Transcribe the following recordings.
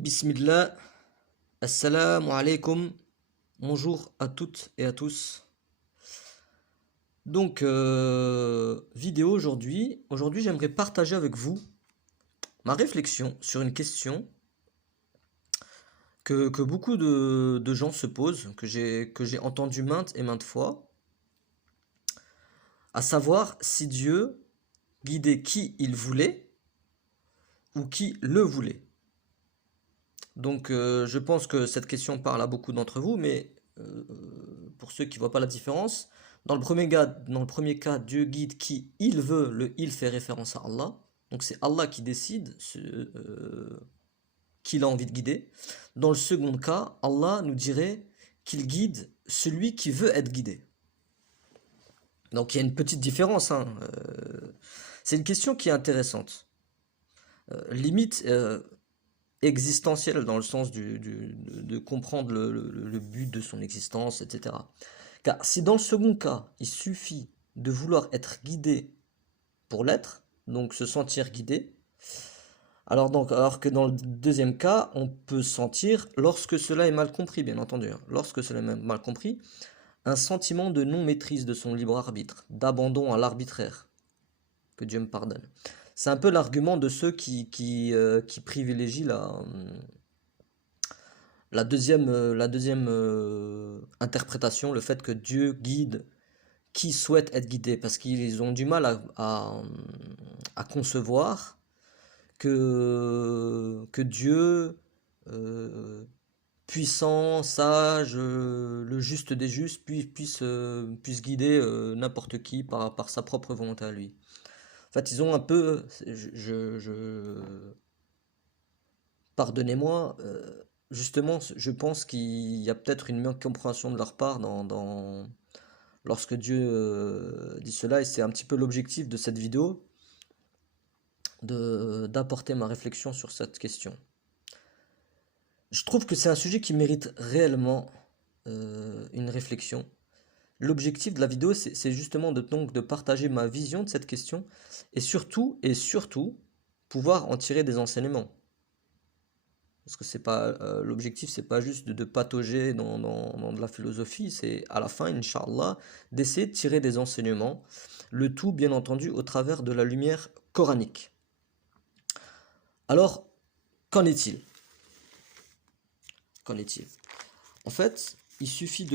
Bismillah, assalamu alaikum, bonjour à toutes et à tous. Donc, vidéo aujourd'hui. Aujourd'hui, j'aimerais partager avec vous ma réflexion sur une question que beaucoup de gens se posent, que j'ai entendu maintes et maintes fois, à savoir si Dieu guidait qui il voulait ou qui le voulait. Donc, je pense que cette question parle à beaucoup d'entre vous, mais pour ceux qui ne voient pas la différence, dans le premier cas, Dieu guide qui il veut, le il fait référence à Allah. Donc, c'est Allah qui décide qui il a envie de guider. Dans le second cas, Allah nous dirait qu'il guide celui qui veut être guidé. Donc, il y a une petite différence, hein. C'est une question qui est intéressante. Limite, existentielle dans le sens de comprendre le but de son existence, etc. Car si dans le second cas, il suffit de vouloir être guidé pour l'être, donc se sentir guidé, alors que dans le deuxième cas, on peut sentir, lorsque cela est mal compris, bien entendu, hein, lorsque cela est mal compris, un sentiment de non-maîtrise de son libre arbitre, d'abandon à l'arbitraire, que Dieu me pardonne. C'est un peu l'argument de ceux qui privilégient la deuxième interprétation, le fait que Dieu guide qui souhaite être guidé, parce qu'ils ont du mal à concevoir que Dieu, puissant, sage, le juste des justes, puisse guider n'importe qui par sa propre volonté à lui. En fait, ils ont un peu, pardonnez-moi, justement, je pense qu'il y a peut-être une incompréhension de leur part lorsque Dieu dit cela, et c'est un petit peu l'objectif de cette vidéo, d'apporter ma réflexion sur cette question. Je trouve que c'est un sujet qui mérite réellement une réflexion. L'objectif de la vidéo, c'est justement de partager ma vision de cette question et surtout, pouvoir en tirer des enseignements. Parce que c'est pas l'objectif, c'est pas juste de patauger dans de la philosophie, c'est à la fin, Inch'Allah, d'essayer de tirer des enseignements, le tout bien entendu au travers de la lumière coranique. Alors, qu'en est-il? Qu'en est-il? En fait, il suffit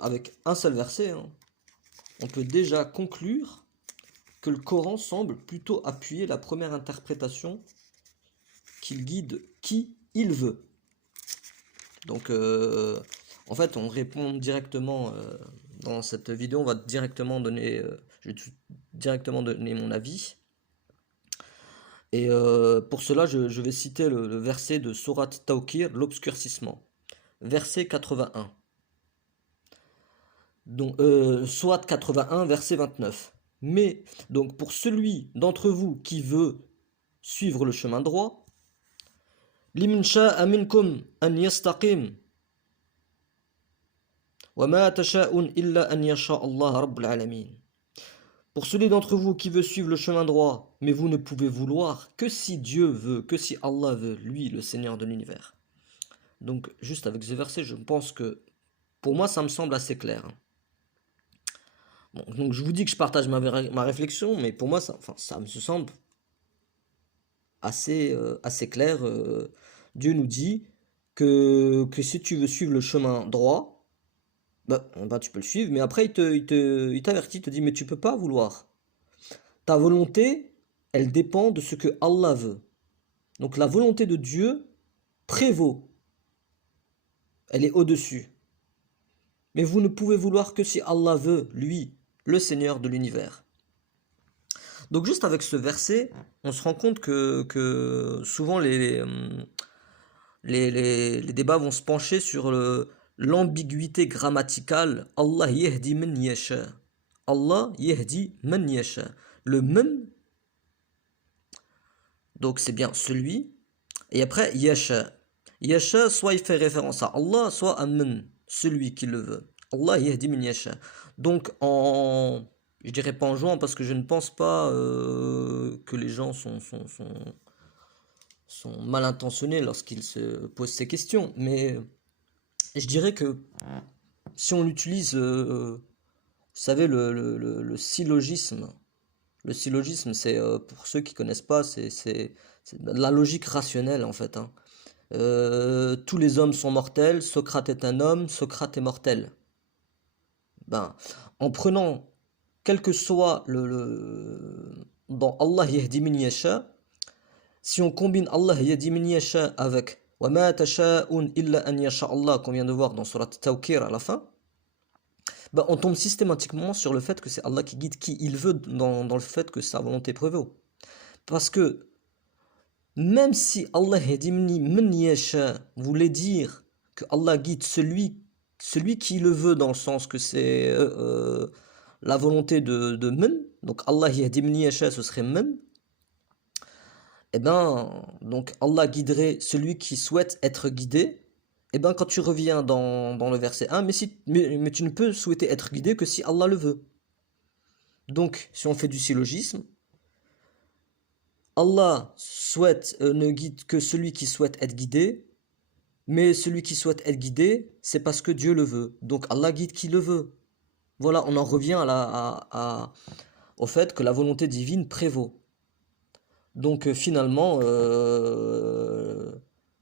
avec un seul verset, hein, on peut déjà conclure que le Coran semble plutôt appuyer la première interprétation, qu'il guide qui il veut. Donc, en fait, on répond directement dans cette vidéo, on va directement donner, je vais directement donner mon avis. Et pour cela, je vais citer le verset de Surat Tawkir, l'obscurcissement. Verset 81. Donc, Surat 81, verset 29. Mais, donc, pour celui d'entre vous qui veut suivre le chemin droit, liman sha'a minkum an yastaqim wa ma tasha'un illa an yasha Allah rabbul alamin. Pour celui d'entre vous qui veut suivre le chemin droit, mais vous ne pouvez vouloir que si Dieu veut, que si Allah veut, lui, le Seigneur de l'univers. Donc, juste avec ce verset, je pense que, pour moi, ça me semble assez clair. Bon, donc, je vous dis que je partage ma réflexion, mais pour moi, ça me semble assez clair. Dieu nous dit que si tu veux suivre le chemin droit, bah, tu peux le suivre, mais après, il t'avertit, il te dit, mais tu peux pas vouloir. Ta volonté, elle dépend de ce que Allah veut. Donc la volonté de Dieu prévaut. Elle est au-dessus. Mais vous ne pouvez vouloir que si Allah veut, lui, le Seigneur de l'univers. Donc juste avec ce verset, on se rend compte que souvent les débats vont se pencher sur l'ambiguïté grammaticale. Allah yahdi man yasha. Allah yahdi man yasha. Le man, donc c'est bien celui. Et après, yasha. Yasha, soit il fait référence à Allah, soit à man, celui qui le veut. Allah yahdi man yasha. Donc je dirais pas en jouant parce que je ne pense pas que les gens sont mal intentionnés lorsqu'ils se posent ces questions. Mais je dirais que si on utilise, vous savez, le syllogisme. Le syllogisme, c'est, pour ceux qui connaissent pas, c'est de la logique rationnelle en fait, hein. Tous les hommes sont mortels, Socrate est un homme, Socrate est mortel. Ben, en prenant quel que soit dans Allah yahdi min yasha, si on combine Allah yahdi min yasha avec wa ma tasha'un illa an yasha Allah qu'on vient de voir dans surat Tawkir à la fin, ben on tombe systématiquement sur le fait que c'est Allah qui guide qui il veut dans le fait que sa volonté prévaut. Parce que même si Allah yahdi min yasha voulait dire que Allah guide celui qui le veut dans le sens que c'est la volonté de men, donc Allah yahdi min yasha ce serait men, et ben donc Allah guiderait celui qui souhaite être guidé. Et ben quand tu reviens dans le verset 1, mais tu ne peux souhaiter être guidé que si Allah le veut. Donc si on fait du syllogisme, Allah ne guide que celui qui souhaite être guidé, mais celui qui souhaite être guidé, c'est parce que Dieu le veut. Donc Allah guide qui le veut. Voilà, on en revient au fait que la volonté divine prévaut. Donc finalement,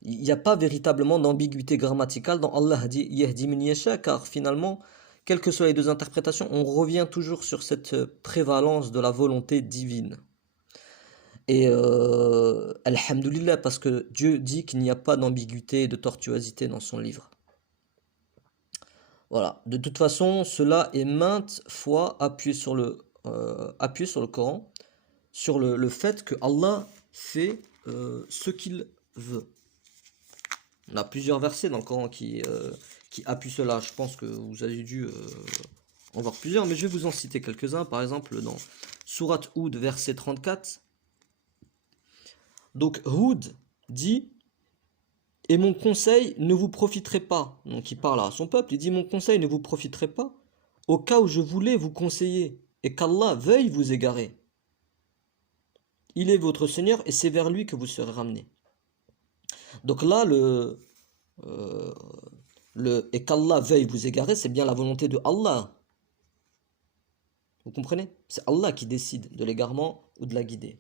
il n'y a pas véritablement d'ambiguïté grammaticale dans Allah dit yahdi min yasha, car finalement, quelles que soient les deux interprétations, on revient toujours sur cette prévalence de la volonté divine. Et alhamdoulilah, parce que Dieu dit qu'il n'y a pas d'ambiguïté et de tortuosité dans son livre. Voilà. De toute façon, cela est maintes fois appuyé sur le Coran, sur le fait que Allah fait ce qu'il veut. On a plusieurs versets dans le Coran qui appuient cela. Je pense que vous avez dû en voir plusieurs, mais je vais vous en citer quelques-uns. Par exemple, dans Surat Hud, verset 34. Donc Hud dit « Et mon conseil ne vous profiterait pas ». Donc il parle à son peuple, il dit « Mon conseil ne vous profiterait pas au cas où je voulais vous conseiller et qu'Allah veuille vous égarer. Il est votre Seigneur et c'est vers lui que vous serez ramenés. » Donc là, et qu'Allah veuille vous égarer, c'est bien la volonté de Allah. Vous comprenez? C'est Allah qui décide de l'égarement ou de la guider.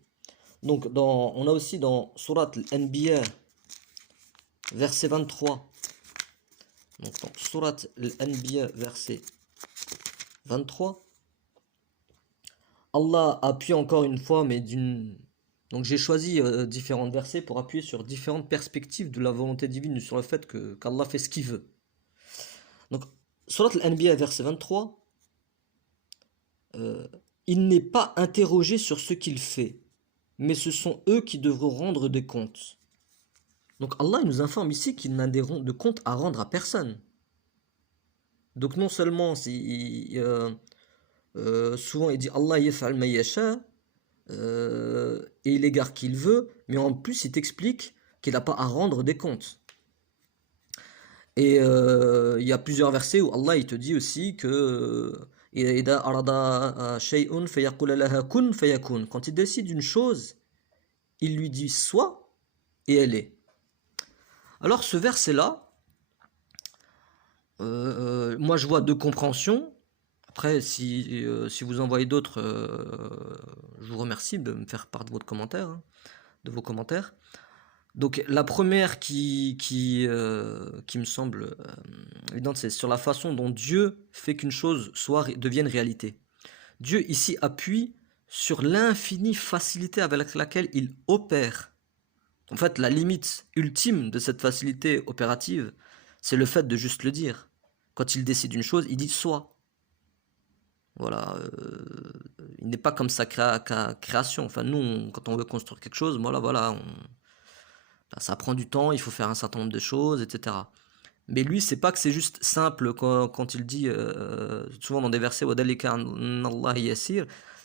Donc on a aussi dans Surat Al-Anbiya, verset 23. Donc dans Surat Al-Anbiya, verset 23. Allah appuie encore une fois, mais donc j'ai choisi différents versets pour appuyer sur différentes perspectives de la volonté divine, sur le fait qu'Allah fait ce qu'il veut. Donc, Surat Al-Anbiya, verset 23, il n'est pas interrogé sur ce qu'il fait, mais ce sont eux qui devront rendre des comptes. Donc Allah nous informe ici qu'il n'a de comptes à rendre à personne. Donc non seulement souvent il dit Allah yaf'al ma yasha, et il égare qu'il veut, mais en plus il t'explique qu'il n'a pas à rendre des comptes. Et il y a plusieurs versets où Allah il te dit aussi que quand il décide une chose, il lui dit soit et elle est. Alors ce verset-là, moi je vois deux compréhensions. Après, si vous en voyez d'autres, je vous remercie de me faire part de votre commentaire, hein, de vos commentaires. Donc la première qui me semble évidente, c'est sur la façon dont Dieu fait qu'une chose devienne réalité. Dieu ici appuie sur l'infinie facilité avec laquelle il opère. En fait, la limite ultime de cette facilité opérative, c'est le fait de juste le dire. Quand il décide une chose, il dit soit. Voilà, il n'est pas comme sa création. Enfin, nous, quand on veut construire quelque chose, voilà, ça prend du temps, il faut faire un certain nombre de choses, etc. Mais lui, c'est pas que c'est juste simple quand il dit, souvent dans des versets,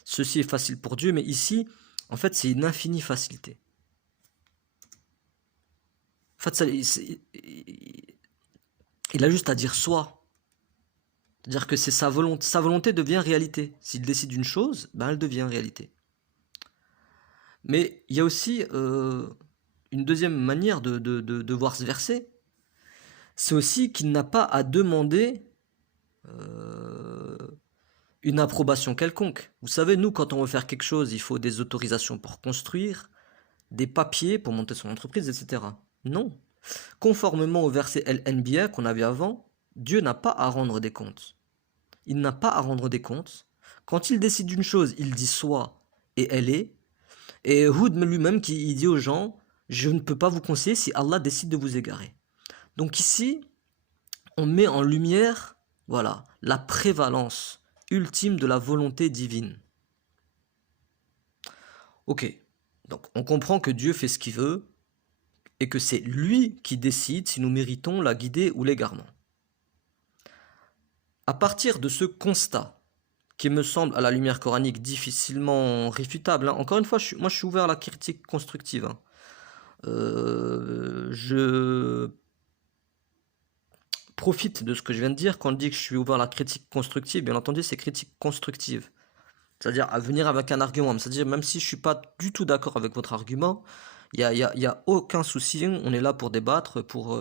ceci est facile pour Dieu, mais ici, en fait, c'est une infinie facilité. En fait, il a juste à dire soit. C'est-à-dire que c'est sa volonté devient réalité. S'il décide une chose, ben elle devient réalité. Mais il y a aussi une deuxième manière de voir ce verset, c'est aussi qu'il n'a pas à demander une approbation quelconque. Vous savez, nous, quand on veut faire quelque chose, il faut des autorisations pour construire, des papiers pour monter son entreprise, etc. Non. Conformément au verset Al-Anbiya qu'on avait avant, Dieu n'a pas à rendre des comptes. Il n'a pas à rendre des comptes. Quand il décide d'une chose, il dit soit et elle est. Et Houd lui-même qui dit aux gens, je ne peux pas vous conseiller si Allah décide de vous égarer. Donc ici, on met en lumière, voilà, la prévalence ultime de la volonté divine. Ok, donc on comprend que Dieu fait ce qu'il veut et que c'est lui qui décide si nous méritons la guidée ou l'égarement. À partir de ce constat, qui me semble à la lumière coranique difficilement réfutable, hein, encore une fois, moi je suis ouvert à la critique constructive. Hein. Je profite de ce que je viens de dire quand je dis que je suis ouvert à la critique constructive. Bien entendu, c'est critique constructive. C'est-à-dire à venir avec un argument. C'est-à-dire même si je suis pas du tout d'accord avec votre argument, il y a aucun souci. On est là pour débattre, pour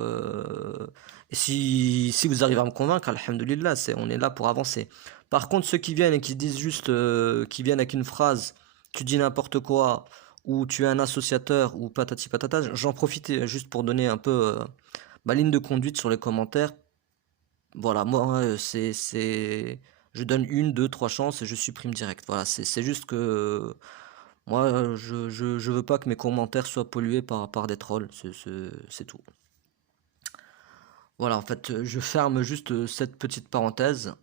et si vous arrivez à me convaincre, alhamdoulilah, on est là pour avancer. Par contre, ceux qui viennent et qui disent juste, qui viennent avec une phrase, tu dis n'importe quoi, ou tu es un associateur, ou patati patata, j'en profite juste pour donner un peu ma ligne de conduite sur les commentaires. Voilà, moi, je donne une, deux, trois chances et je supprime direct. Voilà, c'est juste que moi, je veux pas que mes commentaires soient pollués par des trolls. C'est tout. Voilà, en fait, je ferme juste cette petite parenthèse.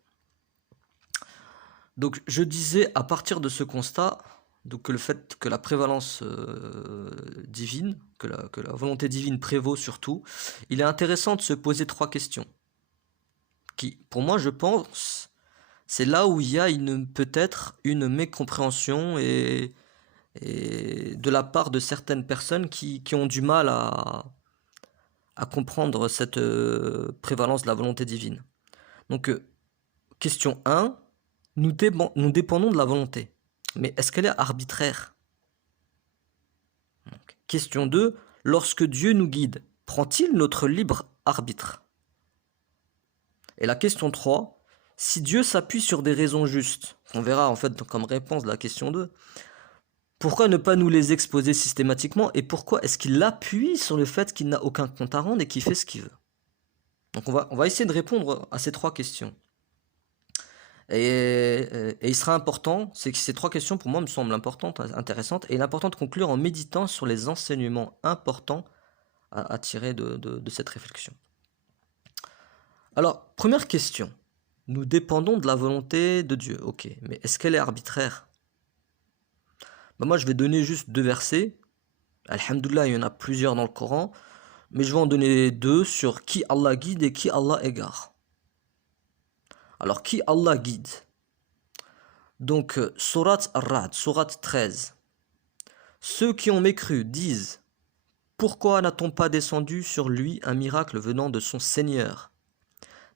Donc, je disais, à partir de ce constat, donc que le fait que la prévalence divine, que la volonté divine prévaut sur tout, il est intéressant de se poser trois questions. Qui, pour moi, je pense, c'est là où il y a peut-être une mécompréhension et de la part de certaines personnes qui ont du mal à comprendre cette prévalence de la volonté divine. Donc, question 1, nous dépendons de la volonté. Mais est-ce qu'elle est arbitraire? Donc, question 2, lorsque Dieu nous guide, prend-il notre libre arbitre? Et la question 3, si Dieu s'appuie sur des raisons justes, on verra en fait comme réponse de la question 2, pourquoi ne pas nous les exposer systématiquement et pourquoi est-ce qu'il appuie sur le fait qu'il n'a aucun compte à rendre et qu'il fait ce qu'il veut? Donc on va essayer de répondre à ces trois questions. Et il sera important, c'est que ces trois questions pour moi me semblent importantes, intéressantes, et il est important de conclure en méditant sur les enseignements importants à tirer de cette réflexion. Alors, première question. Nous dépendons de la volonté de Dieu, ok, mais est-ce qu'elle est arbitraire? Ben moi, je vais donner juste deux versets. Alhamdoulilah, il y en a plusieurs dans le Coran, mais je vais en donner deux sur qui Allah guide et qui Allah égare. Alors, qui Allah guide? Donc, Surat Ar-Ra'd, Surat 13. Ceux qui ont mécru disent, pourquoi n'a-t-on pas descendu sur lui un miracle venant de son Seigneur?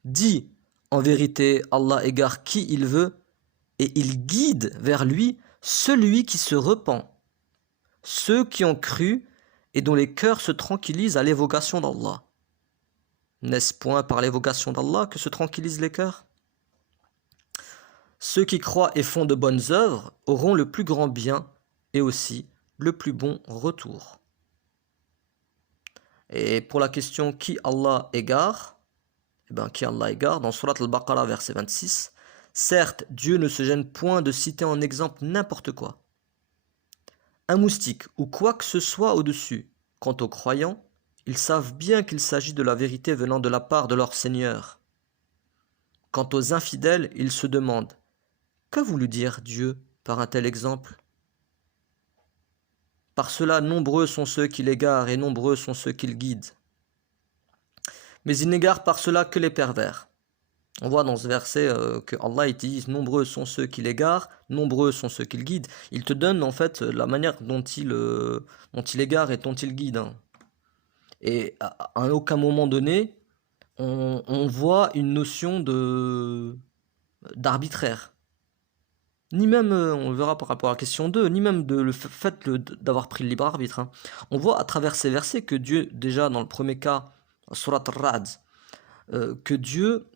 Dis, en vérité, Allah égare qui il veut, et il guide vers lui celui qui se repent. Ceux qui ont cru et dont les cœurs se tranquillisent à l'évocation d'Allah. N'est-ce point par l'évocation d'Allah que se tranquillisent les cœurs? Ceux qui croient et font de bonnes œuvres auront le plus grand bien et aussi le plus bon retour. Et pour la question qui Allah égare, qui Allah égare, dans Surat Al-Baqarah verset 26, certes, Dieu ne se gêne point de citer en exemple n'importe quoi. Un moustique ou quoi que ce soit au-dessus. Quant aux croyants, ils savent bien qu'il s'agit de la vérité venant de la part de leur Seigneur. Quant aux infidèles, ils se demandent, qu'a voulu dire Dieu par un tel exemple? Par cela, nombreux sont ceux qui l'égarent et nombreux sont ceux qui le guident. Mais il n'égare par cela que les pervers. On voit dans ce verset que Allah utilise nombreux sont ceux qui l'égarent, nombreux sont ceux qui le guident. Il te donne en fait la manière dont il égare et dont il guide. Hein. Et à aucun moment donné, on voit une notion d'arbitraire. ni même, on le verra par rapport à la question 2, ni même le fait d'avoir pris le libre arbitre. Hein. On voit à travers ces versets que Dieu, déjà dans le premier cas, Surat Ar-Ra'd, que Dieu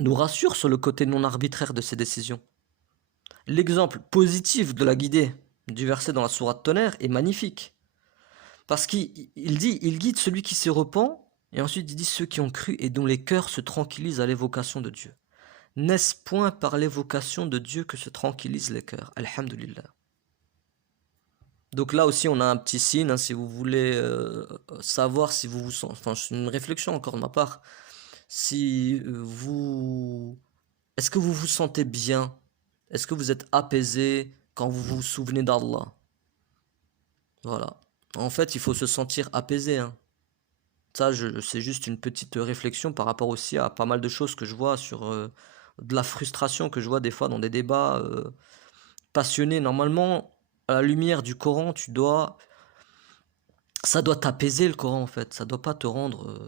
nous rassure sur le côté non arbitraire de ses décisions. L'exemple positif de la guidée du verset dans la sourate Tonnerre est magnifique. Parce qu'il dit, il guide celui qui se repent, et ensuite il dit ceux qui ont cru et dont les cœurs se tranquillisent à l'évocation de Dieu. N'est-ce point par l'évocation de Dieu que se tranquillisent les cœurs? Alhamdulillah. Donc là aussi on a un petit signe, hein, si vous voulez savoir si vous vous sentez, enfin c'est une réflexion encore de ma part, si vous, est-ce que vous vous sentez bien? Est-ce que vous êtes apaisé quand vous vous souvenez d'Allah? Voilà. En fait, il faut se sentir apaisé. Hein. Ça, c'est juste une petite réflexion par rapport aussi à pas mal de choses que je vois sur de la frustration que je vois des fois dans des débats passionnés. Normalement, à la lumière du Coran, ça doit t'apaiser le Coran en fait. Ça doit pas te rendre.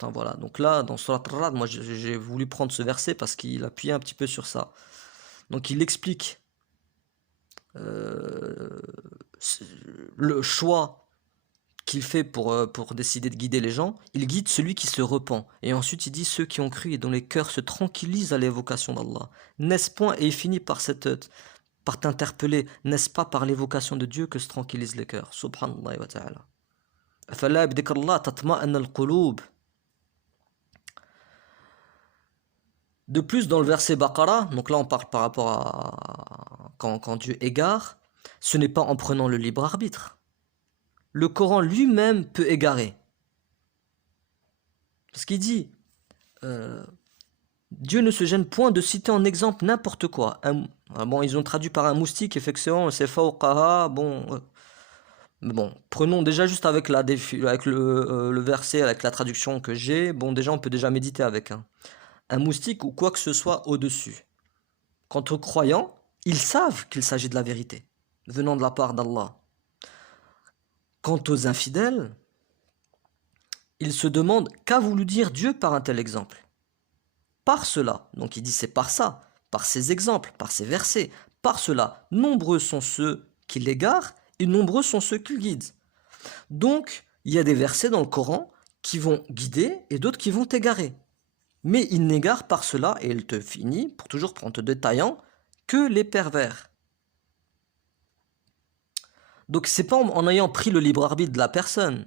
Enfin, voilà. Donc là, dans Surat Ar-Ra'd, moi j'ai voulu prendre ce verset parce qu'il appuyait un petit peu sur ça. Donc il explique le choix qu'il fait pour décider de guider les gens. Il guide celui qui se repent. Et ensuite il dit ceux qui ont cru et dont les cœurs se tranquillisent à l'évocation d'Allah. N'est-ce point, et il finit par t'interpeller, n'est-ce pas par l'évocation de Dieu que se tranquillisent les cœurs? Subhanallah wa ta'ala. أفلا بذكر الله تطمئن القلوب. De plus, dans le verset Baqara, donc là on parle par rapport à quand Dieu égare, ce n'est pas en prenant le libre arbitre. Le Coran lui-même peut égarer. Parce qu'il dit, Dieu ne se gêne point de citer en exemple n'importe quoi. Bon, ils ont traduit par un moustique, effectivement, c'est fawqaha, bon... Mais bon, prenons déjà juste avec le verset, avec la traduction que j'ai, bon déjà on peut déjà méditer avec. Hein. Un moustique ou quoi que ce soit au-dessus. Quant aux croyants, ils savent qu'il s'agit de la vérité, venant de la part d'Allah. Quant aux infidèles, ils se demandent qu'a voulu dire Dieu par un tel exemple. Par cela, donc il dit c'est par ça, par ces exemples, par ces versets, par cela, nombreux sont ceux qui l'égarent et nombreux sont ceux qui le guident. Donc, il y a des versets dans le Coran qui vont guider et d'autres qui vont égarer. Mais il n'égare par cela, et il te finit, pour toujours prendre te détaillant, que les pervers. Donc c'est pas en ayant pris le libre arbitre de la personne.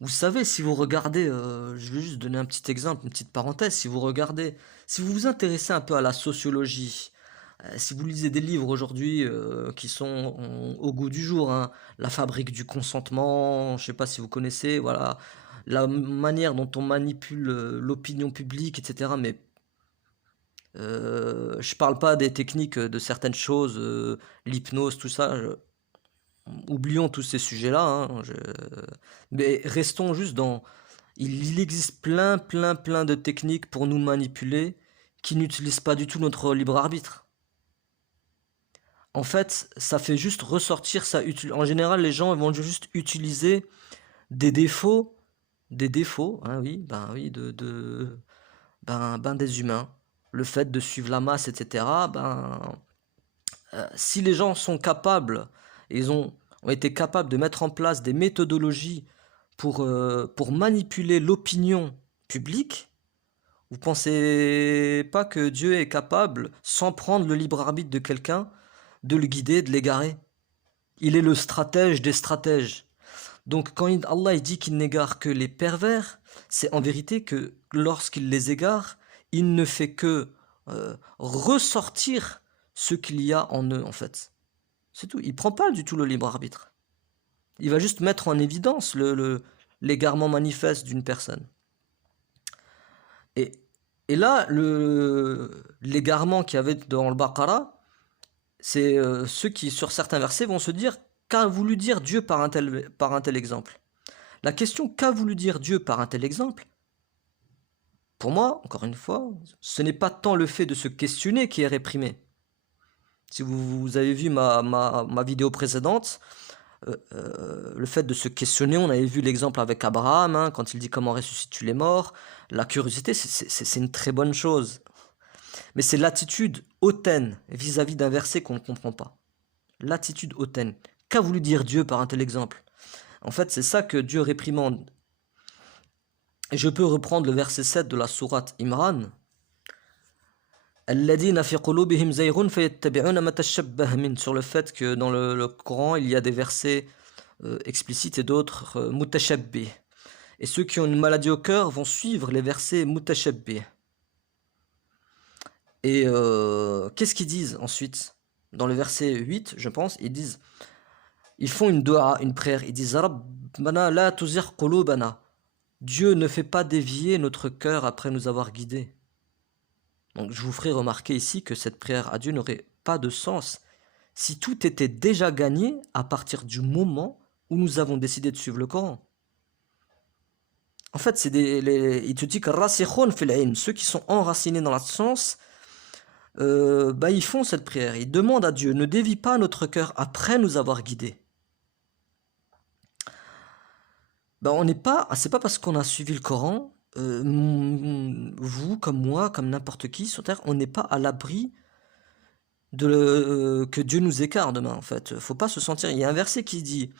Vous savez, si vous regardez, je vais juste donner un petit exemple, une petite parenthèse, si vous vous intéressez un peu à la sociologie, si vous lisez des livres aujourd'hui qui sont au goût du jour, hein, La fabrique du consentement, je sais pas si vous connaissez, voilà, la manière dont on manipule l'opinion publique, etc. Mais je parle pas des techniques de certaines choses, l'hypnose, tout ça. Oublions tous ces sujets-là. Hein, mais restons juste dans... Il existe plein de techniques pour nous manipuler qui n'utilisent pas du tout notre libre arbitre. En fait, ça fait juste ressortir ça. En général, les gens vont juste utiliser des défauts, hein, oui, des humains. Le fait de suivre la masse, etc. Si les gens sont capables, ils ont été capables de mettre en place des méthodologies pour manipuler l'opinion publique, vous pensez pas que Dieu est capable, sans prendre le libre arbitre de quelqu'un, de le guider, de l'égarer? Il est le stratège des stratèges. Donc quand Allah dit qu'il n'égare que les pervers, c'est en vérité que lorsqu'il les égare, il ne fait que ressortir ce qu'il y a en eux en fait. C'est tout. Il prend pas du tout le libre arbitre. Il va juste mettre en évidence l'égarement manifeste d'une personne. Et là, l'égarement qu'il y avait dans le Baqara, c'est ceux qui, sur certains versets, vont se dire qu'a voulu dire Dieu par un tel exemple. La question qu'a voulu dire Dieu par un tel exemple, pour moi, encore une fois, ce n'est pas tant le fait de se questionner qui est réprimé. Si vous avez vu ma vidéo précédente, le fait de se questionner, on avait vu l'exemple avec Abraham, hein, quand il dit comment ressuscites-tu les morts. La curiosité, c'est une très bonne chose. Mais c'est l'attitude hautaine vis-à-vis d'un verset qu'on ne comprend pas. L'attitude hautaine. Qu'a voulu dire Dieu par un tel exemple? En fait, c'est ça que Dieu réprimande. Et je peux reprendre le verset 7 de la sourate Imran. الذين في قلوبهم زيغ فيتبعون ما تشبه منه, sur le fait que dans le Coran, il y a des versets explicites et d'autres mutashabbih. Et ceux qui ont une maladie au cœur vont suivre les versets mutashabbih. Et qu'est-ce qu'ils disent ensuite? Dans le verset 8, je pense, ils font une dua, une prière. Ils disent Rabbana la tuzigh qulubana. Dieu ne fait pas dévier notre cœur après nous avoir guidés. Donc je vous ferai remarquer ici que cette prière à Dieu n'aurait pas de sens si tout était déjà gagné à partir du moment où nous avons décidé de suivre le Coran. En fait, il te dit que rasikhun fil ilm, ceux qui sont enracinés dans la science, ils font cette prière. Ils demandent à Dieu, ne dévie pas notre cœur après nous avoir guidés. On n'est pas, c'est pas parce qu'on a suivi le Coran, vous comme moi, comme n'importe qui sur terre, on n'est pas à l'abri que Dieu nous écarte demain. En fait, faut pas se sentir. Il y a un verset qui dit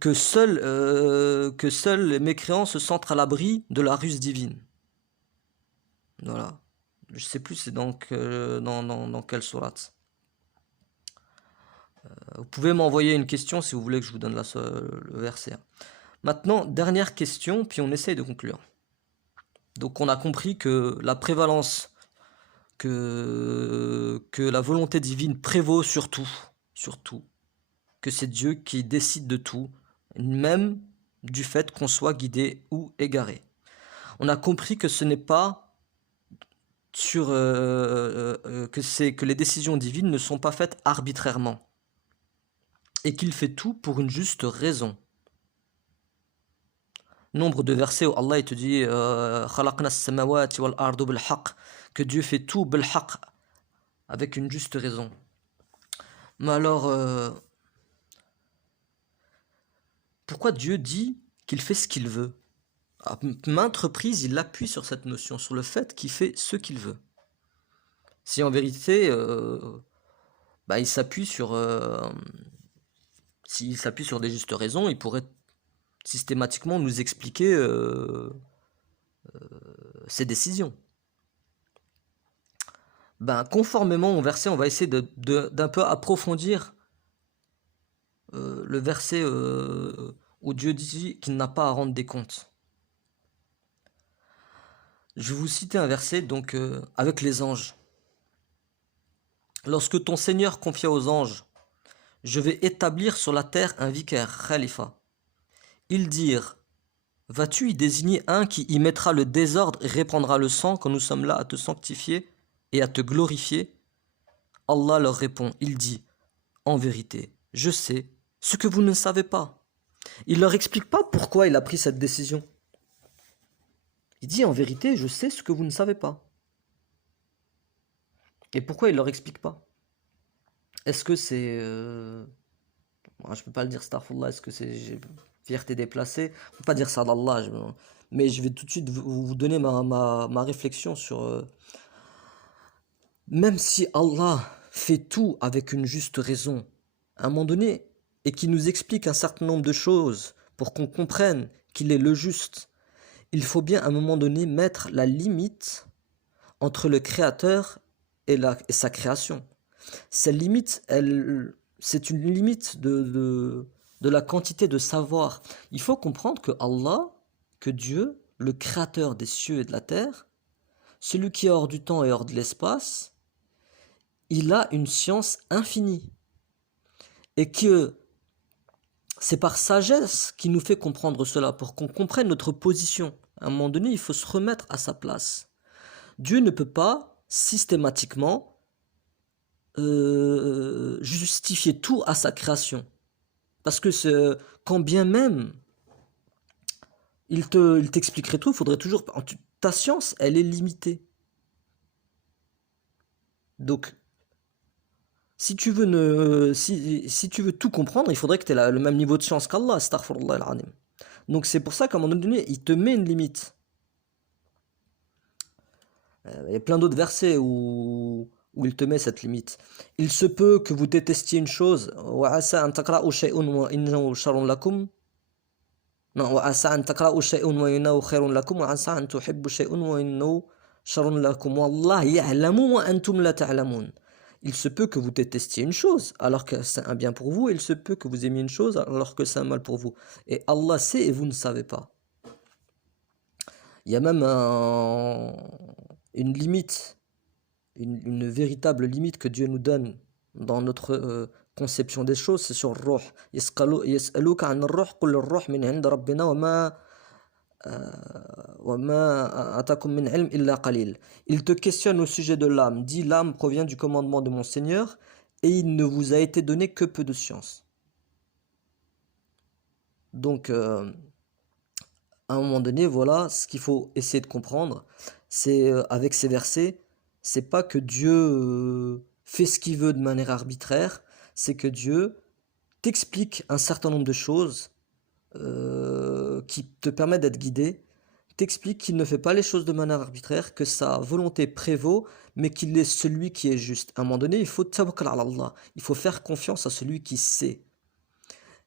que seuls les mécréants se sentent à l'abri de la ruse divine. Voilà. Je sais plus c'est dans quelle sourate. Vous pouvez m'envoyer une question si vous voulez que je vous donne le verset. Maintenant, dernière question, puis on essaye de conclure. Donc on a compris que la prévalence, que la volonté divine prévaut sur tout, que c'est Dieu qui décide de tout, même du fait qu'on soit guidé ou égaré. On a compris que ce n'est pas que les décisions divines ne sont pas faites arbitrairement et qu'il fait tout pour une juste raison. Nombre de versets où Allah te dit que Dieu fait tout bil haqq, avec une juste raison. Mais alors, pourquoi Dieu dit qu'il fait ce qu'il veut? À maintes reprises, il appuie sur cette notion, sur le fait qu'il fait ce qu'il veut. Si en vérité, il s'appuie sur s'il s'appuie sur des justes raisons, il pourrait systématiquement nous expliquer ses décisions. Conformément au verset, on va essayer d'un peu approfondir le verset où Dieu dit qu'il n'a pas à rendre des comptes. Je vais vous citer un verset donc avec les anges. Lorsque ton Seigneur confia aux anges, je vais établir sur la terre un vicaire, khalifa. Ils dirent, vas-tu y désigner un qui y mettra le désordre et répandra le sang quand nous sommes là à te sanctifier et à te glorifier? Allah leur répond, il dit, en vérité, je sais ce que vous ne savez pas. Il leur explique pas pourquoi il a pris cette décision. Il dit, en vérité, je sais ce que vous ne savez pas. Et pourquoi il leur explique pas? Est-ce que c'est... je peux pas le dire, astaghfirullah, est-ce que c'est... fierté déplacée, on peut pas dire ça d'Allah, mais je vais tout de suite vous donner ma réflexion sur même si Allah fait tout avec une juste raison, à un moment donné, et qu'il nous explique un certain nombre de choses pour qu'on comprenne qu'il est le juste, il faut bien à un moment donné mettre la limite entre le créateur et sa création. Cette limite, c'est une limite de la quantité de savoir. Il faut comprendre que Allah, que Dieu, le créateur des cieux et de la terre, celui qui est hors du temps et hors de l'espace, il a une science infinie. Et que c'est par sagesse qu'il nous fait comprendre cela, pour qu'on comprenne notre position. À un moment donné, il faut se remettre à sa place. Dieu ne peut pas systématiquement justifier tout à sa création. Parce que quand bien même il t'expliquerait tout, il faudrait toujours... Ta science, elle est limitée. Donc, si tu veux tout comprendre, il faudrait que tu aies le même niveau de science qu'Allah, astaghfirullah al-azim. Donc c'est pour ça qu'à un moment donné, il te met une limite. Il y a plein d'autres versets où il te met cette limite. Il se peut que vous détestiez une chose. وَعَسَىٰ أَن تَكْرَهُوا شَيْئًا وَإِنَّهُ شَرٌّ لَكُمْ. Non, وَعَسَىٰ أَن تَكْرَهُوا شَيْئًا وَإِنَّهُ خَيْرٌ لَكُمْ وَعَسَىٰ أَن تُحِبُّوا شَيْئًا وَإِنَّهُ شَرٌّ لَكُمْ وَاللَّهُ يَعْلَمُ وَأَنْتُمْ لَا تَعْلَمُونَ. Il se peut que vous détestiez une chose alors que c'est un bien pour vous, et il se peut que vous aimiez une chose alors que c'est un mal pour vous. Et Allah sait et vous ne savez pas. Il y a même une limite, une véritable limite que Dieu nous donne dans notre conception des choses, c'est sur le ruh. يسألوك عن الروح قل الروح من عند ربنا وما أتاكم من علم إلا قليل. Il te questionne au sujet de l'âme. Dit l'âme provient du commandement de mon Seigneur et il ne vous a été donné que peu de science. Donc, à un moment donné, voilà, ce qu'il faut essayer de comprendre, c'est avec ces versets, c'est pas que Dieu fait ce qu'il veut de manière arbitraire, c'est que Dieu t'explique un certain nombre de choses qui te permettent d'être guidé, t'explique qu'il ne fait pas les choses de manière arbitraire, que sa volonté prévaut, mais qu'il est celui qui est juste. À un moment donné, il faut tawakkal ala Allah, il faut faire confiance à celui qui sait.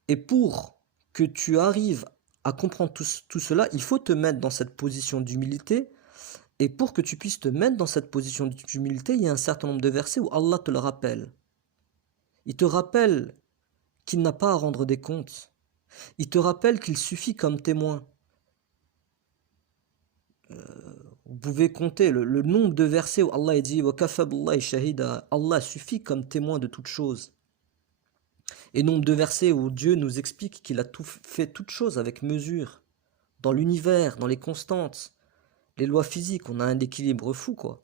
Et pour que tu arrives à comprendre tout cela, il faut te mettre dans cette position d'humilité. Et pour que tu puisses te mettre dans cette position d'humilité, il y a un certain nombre de versets où Allah te le rappelle. Il te rappelle qu'il n'a pas à rendre des comptes. Il te rappelle qu'il suffit comme témoin. Vous pouvez compter le nombre de versets où Allah dit wa kafa billahi shahida. Allah suffit comme témoin de toute chose. Et nombre de versets où Dieu nous explique qu'il a fait toutes choses avec mesure. Dans l'univers, dans les constantes, les lois physiques, on a un équilibre fou, quoi.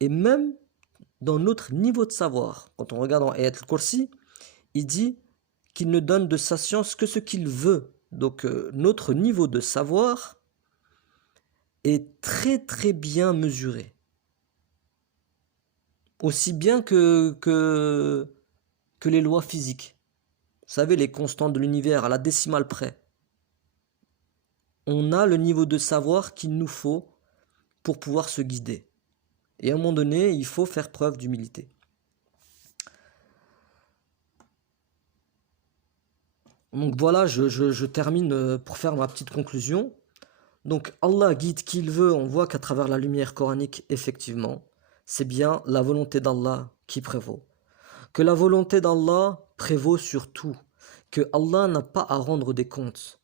Et même dans notre niveau de savoir, quand on regarde en Ayat al-Kursi, il dit qu'il ne donne de sa science que ce qu'il veut. Donc notre niveau de savoir est très très bien mesuré. Aussi bien que les lois physiques. Vous savez, les constantes de l'univers à la décimale près. On a le niveau de savoir qu'il nous faut pour pouvoir se guider. Et à un moment donné, il faut faire preuve d'humilité. Donc voilà, je termine pour faire ma petite conclusion. Donc Allah guide qui il veut, on voit qu'à travers la lumière coranique, effectivement, c'est bien la volonté d'Allah qui prévaut. Que la volonté d'Allah prévaut sur tout. Que Allah n'a pas à rendre des comptes.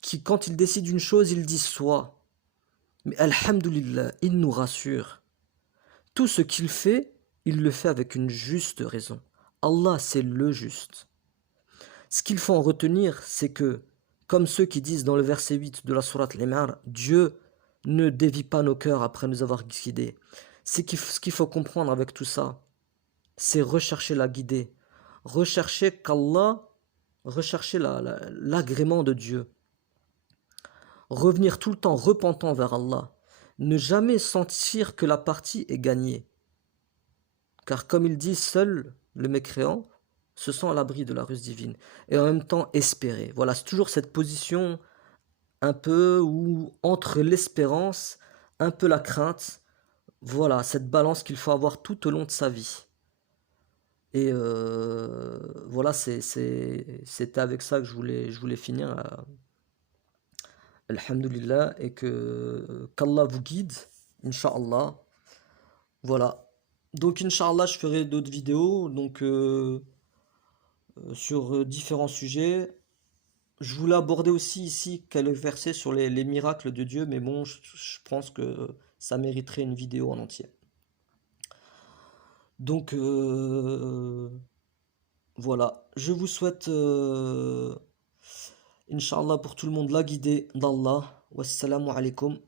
Qui, quand il décide une chose, il dit soit. Mais alhamdulillah, il nous rassure. Tout ce qu'il fait, il le fait avec une juste raison. Allah, c'est le juste. Ce qu'il faut en retenir, c'est que, comme ceux qui disent dans le verset 8 de la sourate Al-Imran, Dieu ne dévie pas nos cœurs après nous avoir guidés. Ce qu'il faut comprendre avec tout ça, c'est rechercher la guidée. Rechercher qu'Allah, rechercher l'agrément de Dieu. Revenir tout le temps repentant vers Allah. Ne jamais sentir que la partie est gagnée. Car comme il dit, seul le mécréant se sent à l'abri de la ruse divine. Et en même temps espérer. Voilà, c'est toujours cette position un peu où entre l'espérance, un peu la crainte. Voilà, cette balance qu'il faut avoir tout au long de sa vie. Et voilà, c'était avec ça que je voulais finir. Alhamdulillah, et qu'Allah vous guide, Inch'Allah. Voilà. Donc, Inch'Allah, je ferai d'autres vidéos donc, sur différents sujets. Je voulais aborder aussi ici quelques versets sur les miracles de Dieu, mais bon, je pense que ça mériterait une vidéo en entier. Donc, voilà. Je vous souhaite, Inch'Allah, pour tout le monde, la guidée d'Allah. Wassalamu alaikum.